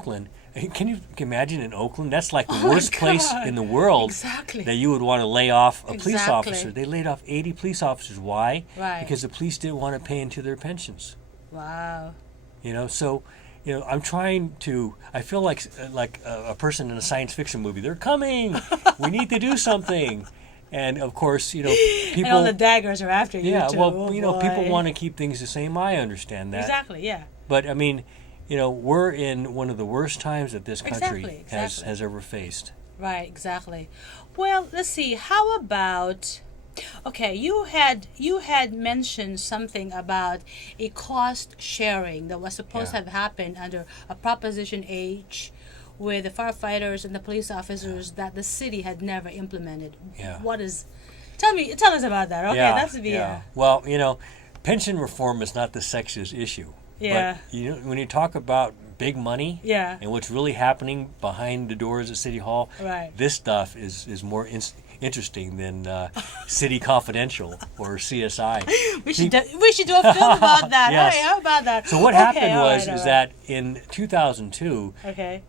Oakland. Can you imagine in Oakland? That's like the worst place in the world that you would want to lay off a police officer. They laid off 80 police officers. Why? Right. Because the police didn't want to pay into their pensions. Wow. So, I'm trying to. I feel like a person in a science fiction movie. They're coming. We need to do something. And of course, people. And all the daggers are after you. Yeah. Too. Well, boy. people want to keep things the same. I understand that. Exactly. Yeah. But I mean, we're in one of the worst times that this country has ever faced. Right, exactly. Well, let's see. How about, okay, you had mentioned something about a cost sharing that was supposed to have happened under a Proposition H with the firefighters and the police officers that the city had never implemented. Yeah. Tell us about that. Okay, that's the Well, pension reform is not the sexiest issue. Yeah. But when you talk about big money and what's really happening behind the doors of City Hall, this stuff is more interesting than City Confidential or CSI. We should do a film about that. Yes. Hey, how about that? So what happened is that in 2002,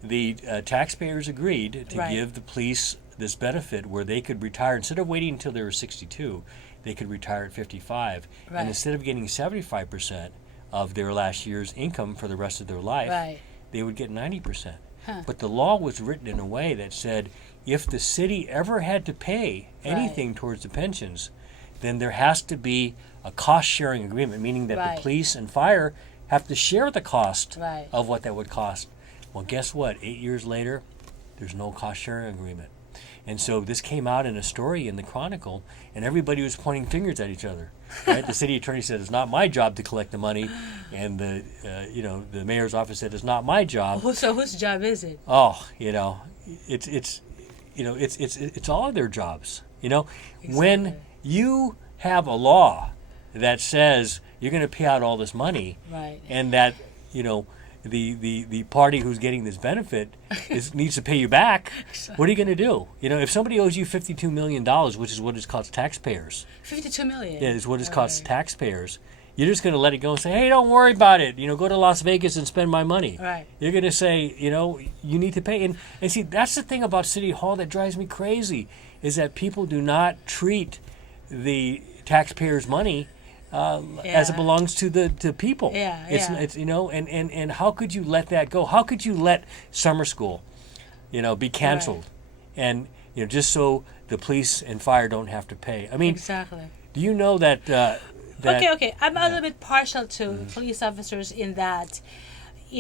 the taxpayers agreed to give the police this benefit where they could retire instead of waiting until they were 62, they could retire at 55, and instead of getting 75% of their last year's income for the rest of their life, they would get 90%. But the law was written in a way that said if the city ever had to pay anything towards the pensions, then there has to be a cost-sharing agreement, meaning that the police and fire have to share the cost of what that would cost. Well, guess what? 8 years later, there's no cost-sharing agreement. And so this came out in a story in the Chronicle, and everybody was pointing fingers at each other. Right? The city attorney said it's not my job to collect the money, and the mayor's office said it's not my job. So whose job is it? Oh, it's all of their jobs. When you have a law that says you're going to pay out all this money, and that the party who's getting this benefit needs to pay you back, what are you going to do? If somebody owes you $52 million, which is what it costs taxpayers. $52 million? Yeah, is what it costs taxpayers. You're just going to let it go and say, hey, don't worry about it. Go to Las Vegas and spend my money. Right. You're going to say, you need to pay. And see, that's the thing about City Hall that drives me crazy, is that people do not treat the taxpayers' money as it belongs to the people. It's and how could you let that go? How could you let summer school, be canceled, and just so the police and fire don't have to pay? I mean, exactly. Do you know that? Okay. I'm a little bit partial to police officers in that,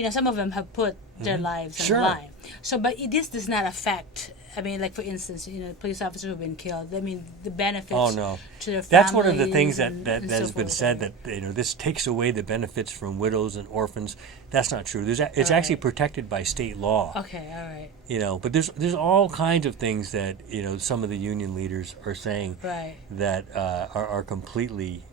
some of them have put their lives on the line. So, but this does not affect. I mean, like for instance, police officers who've been killed. I mean, the benefits to their families. That's one of the things that has been said, that this takes away the benefits from widows and orphans. That's not true. It's actually protected by state law. Okay, all right. But there's all kinds of things that some of the union leaders are saying that are completely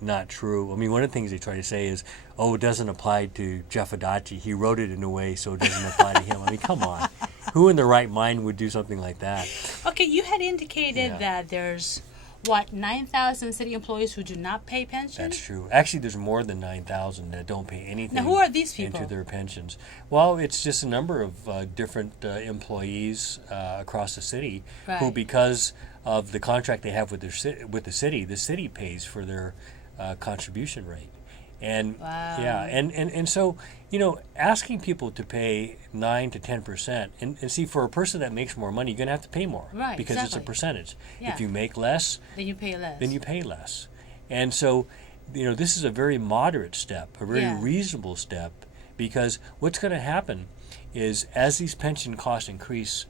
not true. I mean, one of the things they try to say is, it doesn't apply to Jeff Adachi. He wrote it in a way so it doesn't apply to him. I mean, come on. Who in their right mind would do something like that? Okay, you had indicated that there's, 9,000 city employees who do not pay pensions? That's true. Actually, there's more than 9,000 that don't pay anything. Now, who are these people? Into their pensions. Well, it's just a number of different employees across the city who, because of the contract they have with the city pays for their contribution rate. And and so asking people to pay 9 to 10%, and see, for a person that makes more money, you're gonna have to pay more, because it's a percentage. If you make less, then you pay less. And so this is a very moderate step, a very reasonable step, because what's going to happen is, as these pension costs increase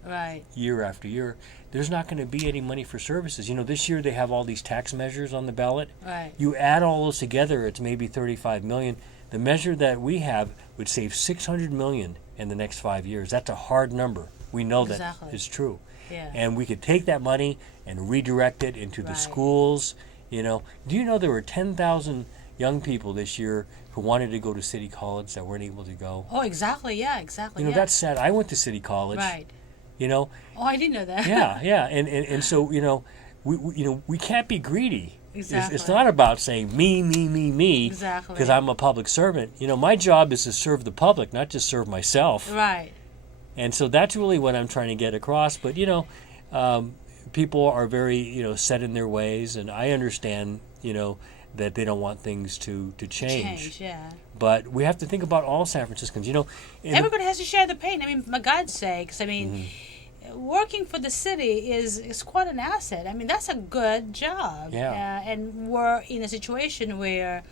year after year, there's not going to be any money for services. This year they have all these tax measures on the ballot. You add all those together, it's maybe $35 million. The measure that we have would save $600 million in the next 5 years. That's a hard number. We know that is true. And we could take that money and redirect it into the schools. Do you know there were 10,000 young people this year who wanted to go to City College that weren't able to go? Oh, exactly. Yeah, exactly. That's sad. I went to City College. Oh, I didn't know that. And so we can't be greedy. Exactly. It's not about saying me, Exactly. because I'm a public servant. My job is to serve the public, not just serve myself. Right. And so that's really what I'm trying to get across. But, people are very, set in their ways, and I understand, that they don't want things to change. Yeah. But we have to think about all San Franciscans, Everybody has to share the pain. I mean, for God's sakes, working for the city is quite an asset. I mean, that's a good job. Yeah. And we're in a situation where,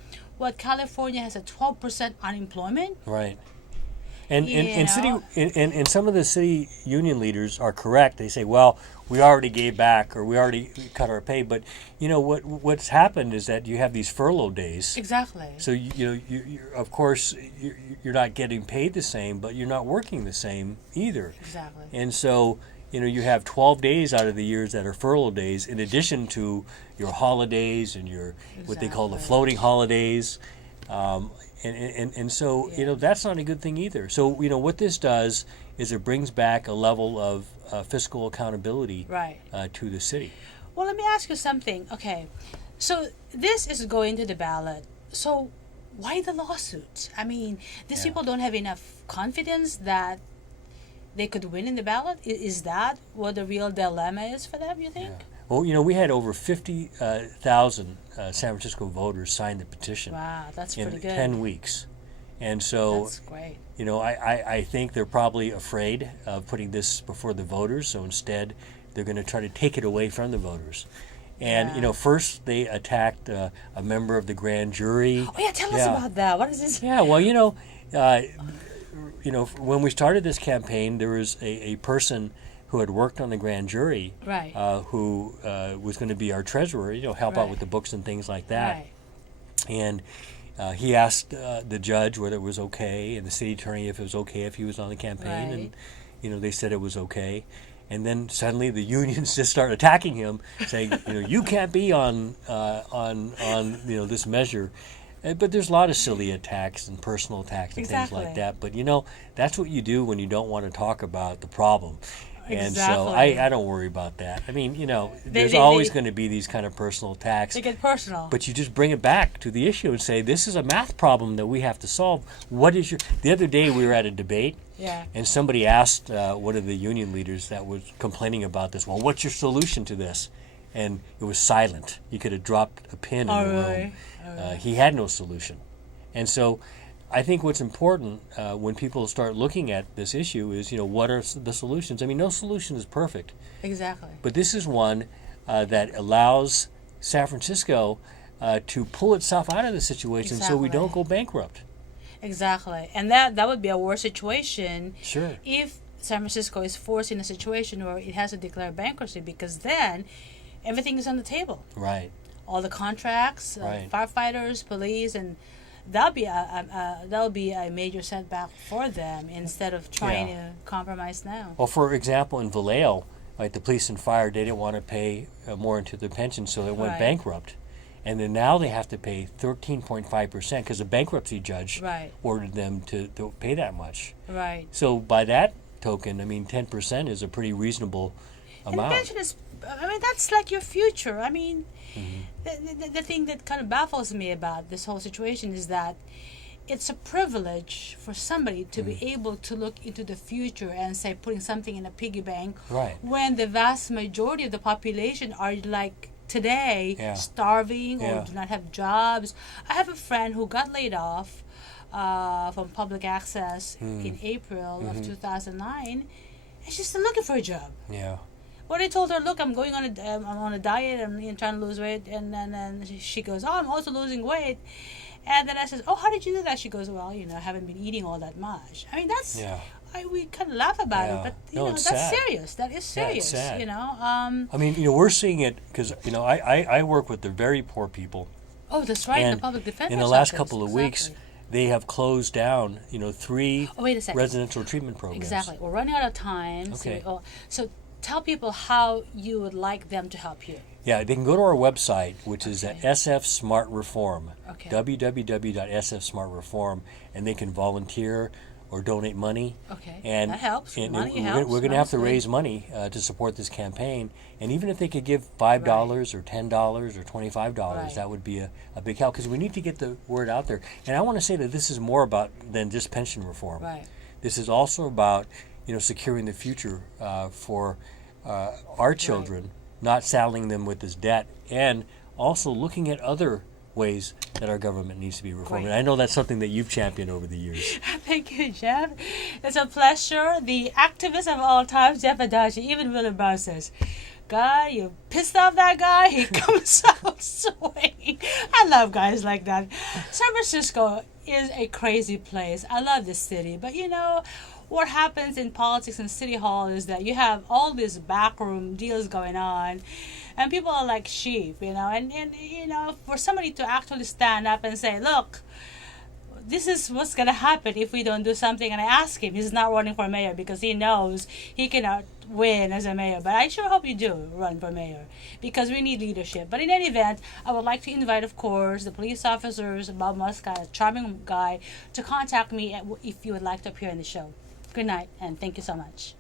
California has a 12% unemployment. Right. And some of the city union leaders are correct. They say, well, we already gave back, or we already cut our pay. But what's happened is that you have these furlough days. Exactly. So you of course you're not getting paid the same, but you're not working the same either. Exactly. And so you have 12 days out of the years that are furlough days, in addition to your holidays and your what they call the floating holidays. And so, that's not a good thing either. So, what this does is it brings back a level of fiscal accountability to the city. Well, let me ask you something. Okay, so this is going to the ballot. So why the lawsuit? I mean, these people don't have enough confidence that they could win in the ballot? Is that what the real dilemma is for them, you think? Yeah. Well, we had over 50,000 San Francisco voters sign the petition. Wow, that's in pretty good. 10 weeks. And so, that's great. I think they're probably afraid of putting this before the voters, so instead they're going to try to take it away from the voters. And, first they attacked a member of the grand jury. Oh, yeah, tell us about that. What is this? Yeah, well, when we started this campaign, there was a person who had worked on the grand jury, who was going to be our treasurer, help out with the books and things like that. Right. And he asked the judge whether it was okay, and the city attorney if it was okay if he was on the campaign, and they said it was okay. And then suddenly the unions just start attacking him, saying, you can't be on this measure. But there's a lot of silly attacks and personal attacks and things like that. But that's what you do when you don't want to talk about the problem. And so I don't worry about that. I mean, there's always going to be these kind of personal attacks. They get personal. But you just bring it back to the issue and say, this is a math problem that we have to solve. The other day we were at a debate, and somebody asked one of the union leaders that was complaining about this, well, what's your solution to this? And it was silent. You could have dropped a pin in the room. He had no solution. And so I think what's important when people start looking at this issue is, what are the solutions? I mean, no solution is perfect. Exactly. But this is one that allows San Francisco to pull itself out of the situation so we don't go bankrupt. Exactly. And that would be a worse situation if San Francisco is forced in a situation where it has to declare bankruptcy, because then everything is on the table. Right. All the contracts, firefighters, police, and that'll be a major setback for them instead of trying to compromise now. Well, for example, in Vallejo, the police and fire, they didn't want to pay more into the pension, so they went bankrupt. And then now they have to pay 13.5% because the bankruptcy judge ordered them to pay that much. Right. So by that token, 10% is a pretty reasonable amount. And the pension is, that's like your future. The thing that kind of baffles me about this whole situation is that it's a privilege for somebody to be able to look into the future and say putting something in a piggy bank when the vast majority of the population are like today starving or do not have jobs. I have a friend who got laid off from public access in April of 2009, and she's still looking for a job. Yeah. Well, I told her, look, I'm going on a diet, I'm trying to lose weight, and then she goes, oh, I'm also losing weight. And then I says, oh, how did you do that? She goes, well, I haven't been eating all that much. That's we kind of laugh about it, but that's sad. Serious. That is serious. Yeah, it's sad. We're seeing it because I work with the very poor people. Oh, that's right. The public defender's in the last couple of weeks, they have closed down 3 residential treatment programs. Exactly. We're running out of time. Okay. So tell people how you would like them to help you. Yeah, they can go to our website, which is at SF Smart Reform, Okay. www.sfsmartreform, and they can volunteer or donate money. Okay, And that helps. And Money we're, helps. we're going to have to honestly. raise money to support this campaign. And even if they could give $5 or $10 or $25, Right. that would be a big help, because we need to get the word out there. And I want to say that this is more about than just pension reform. Right. This is also about, securing the future for our children, not saddling them with this debt, and also looking at other ways that our government needs to be reformed. Great. And I know that's something that you've championed over the years. Thank you, Jeff. It's a pleasure. The activist of all time, Jeff Adachi, even William Brown says, "Guy, you pissed off that guy, he comes out swinging." I love guys like that. San Francisco is a crazy place. I love this city. But what happens in politics and City Hall is that you have all these backroom deals going on, and people are like sheep, and for somebody to actually stand up and say, "Look, this is what's going to happen if we don't do something." And I asked him, he's not running for mayor because he knows he cannot win as a mayor. But I sure hope you do run for mayor, because we need leadership. But in any event, I would like to invite, of course, the police officers, Bob Muscat, a charming guy, to contact me if you would like to appear in the show. Good night, and thank you so much.